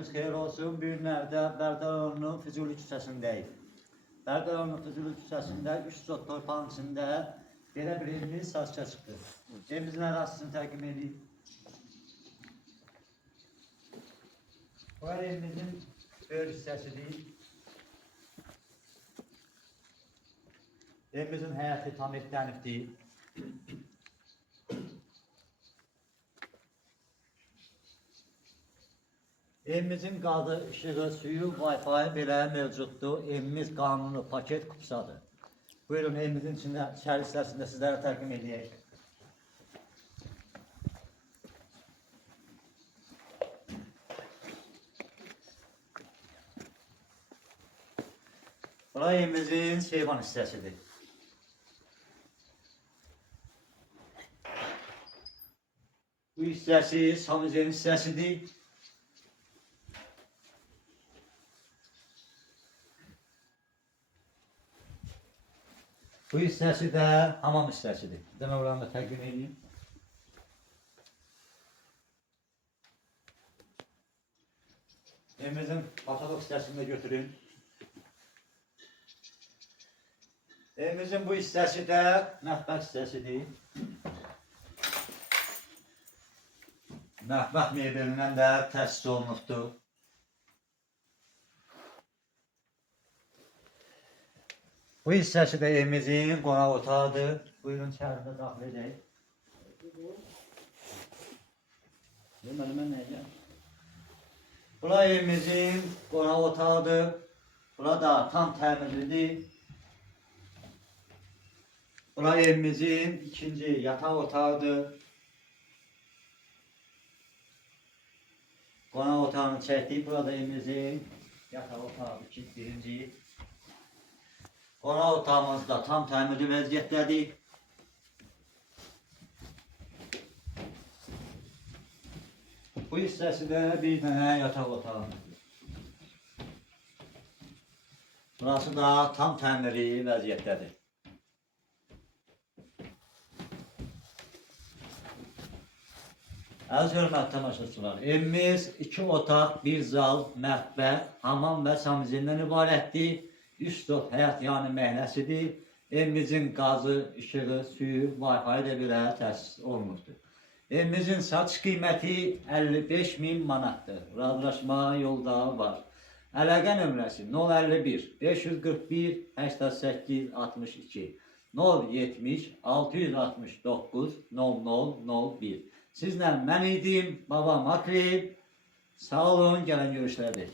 Gününüz xeyir olsun. Bu günlərdə Bərdəroğlu'nun Füzuli küçəsindəyik. Bərdəroğlu'nun Füzuli küçəsində 3 sot torpağın içində belə bir evimiz satışa çıxdı. Evimizin ərazisini təqdim edeyim. Bu evimizin böyük hissəsidir. Evimizin həyəti tam etlənibdir. Evimizin qazı, işığı, suyu, Wi-Fi belə mövcuddur. Evimiz qanunlu paket kupsadır. Buyurun evimizin içində, içəri hissəsində sizlərə təqdim edeyim. Bura evimizin şeyvan hissəsidir. Bu hissəsi sanuzelin hissəsidir. Bu hissəsi də hamam hissəsidir. Demək oranı da təqdim edeyim. Evimizin katalog hissəsini də götürün. Evimizin bu hissəsi də mətbəx hissəsidir. Mətbəx mebelindən də təsis olunubdur. Bu hissəsi də evimizin qonaq otağıdır. Buyurun içəridə daxil edək. Bura evimizin qonaq otağıdır. Bura da tam təmirlidir. Bura evimizin ikinci yataq otağıdır. Qonaq otağını çəkdik. Burada evimizin yataq otağı birinci. Qonaq otağımız da tam təmirli vəziyyətdədir. Bu hissəsi də bir dənə yataq otağıdır. Burası da tam təmirli vəziyyətdədir. Əziz hörmətli tamaşaçılar, evimiz 2 otaq, 1 zal, mətbəx, hamam və sanuzeldən ibarətdir. 3 sot həyat yanı məhləsidir. Evimizin qazı, işığı, suyu, Wi-Fi də belə təsis olunubdur. Evimizin satış qiyməti 55.000 manatdır. Razılaşma yolda var. Əlaqə nömrəsi 051 541 88 62 070 669 0001. Sizlə mən idim, babam Akril. Sağ olun, gələn görüşlərdə.